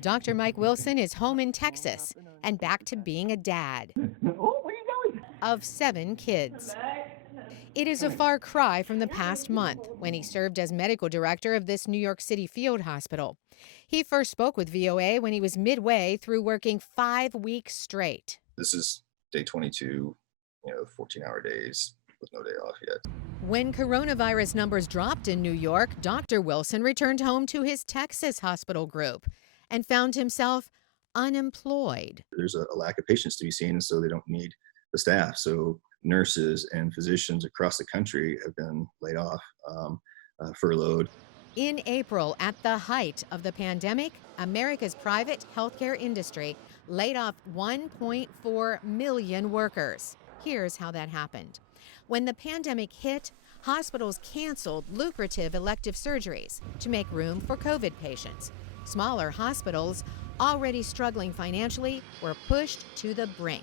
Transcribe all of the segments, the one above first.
Dr. Mike Wilson is home in Texas and back to being a dad of 7 kids. It is a far cry from the past month when he served as medical director of this New York City field hospital. He first spoke with VOA when he was midway through working 5 weeks straight. This is day 22, 14-hour days with no day off yet. When coronavirus numbers dropped in New York, Dr. Wilson returned home to his Texas hospital group and found himself unemployed. There's a lack of patients to be seen, and so they don't need the staff. So nurses and physicians across the country have been laid off, furloughed. In April, at the height of the pandemic, America's private healthcare industry laid off 1.4 million workers. Here's how that happened. When the pandemic hit, hospitals canceled lucrative elective surgeries to make room for COVID patients. Smaller hospitals, already struggling financially, were pushed to the brink.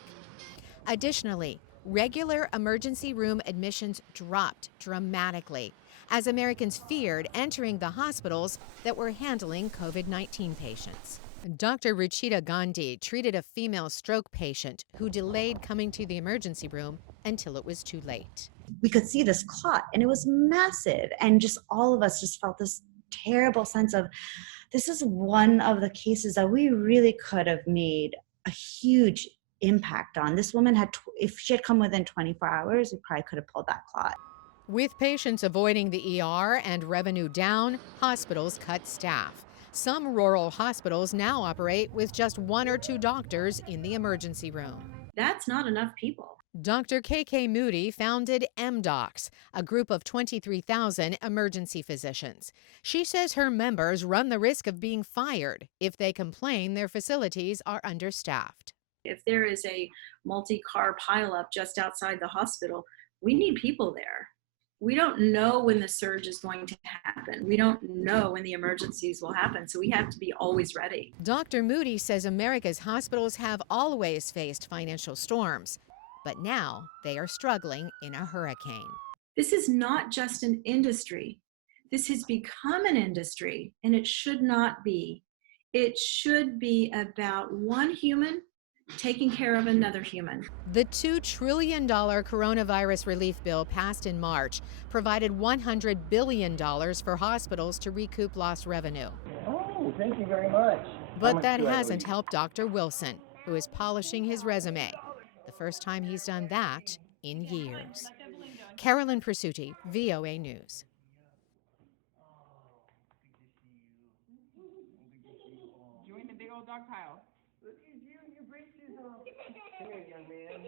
Additionally, regular emergency room admissions dropped dramatically as Americans feared entering the hospitals that were handling COVID-19 patients. Dr. Ruchita Gandhi treated a female stroke patient who delayed coming to the emergency room until it was too late. We could see this clot and it was massive, and just all of us just felt this terrible sense of, this is one of the cases that we really could have made a huge impact on. This woman had, if she had come within 24 hours, we probably could have pulled that clot. With patients avoiding the ER and revenue down, hospitals cut staff. Some rural hospitals now operate with just 1 or 2 doctors in the emergency room. That's not enough people. Dr. KK Moody founded MDocs, a group of 23,000 emergency physicians. She says her members run the risk of being fired if they complain their facilities are understaffed. If there is a multi-car pileup just outside the hospital, we need people there. We don't know when the surge is going to happen. We don't know when the emergencies will happen, so we have to be always ready. Dr. Moody says America's hospitals have always faced financial storms, but now they are struggling in a hurricane. This is not just an industry. This has become an industry, and it should not be. It should be about one human taking care of another human. The $2 trillion coronavirus relief bill passed in March provided $100 billion for hospitals to recoup lost revenue. Oh, thank you very much. But that hasn't helped Dr. Wilson, who is polishing his resume. The first time he's done that in years. Carolyn Presutti, VOA News. Join the big old dog pile. Look at you, your braces on. Come here, young man.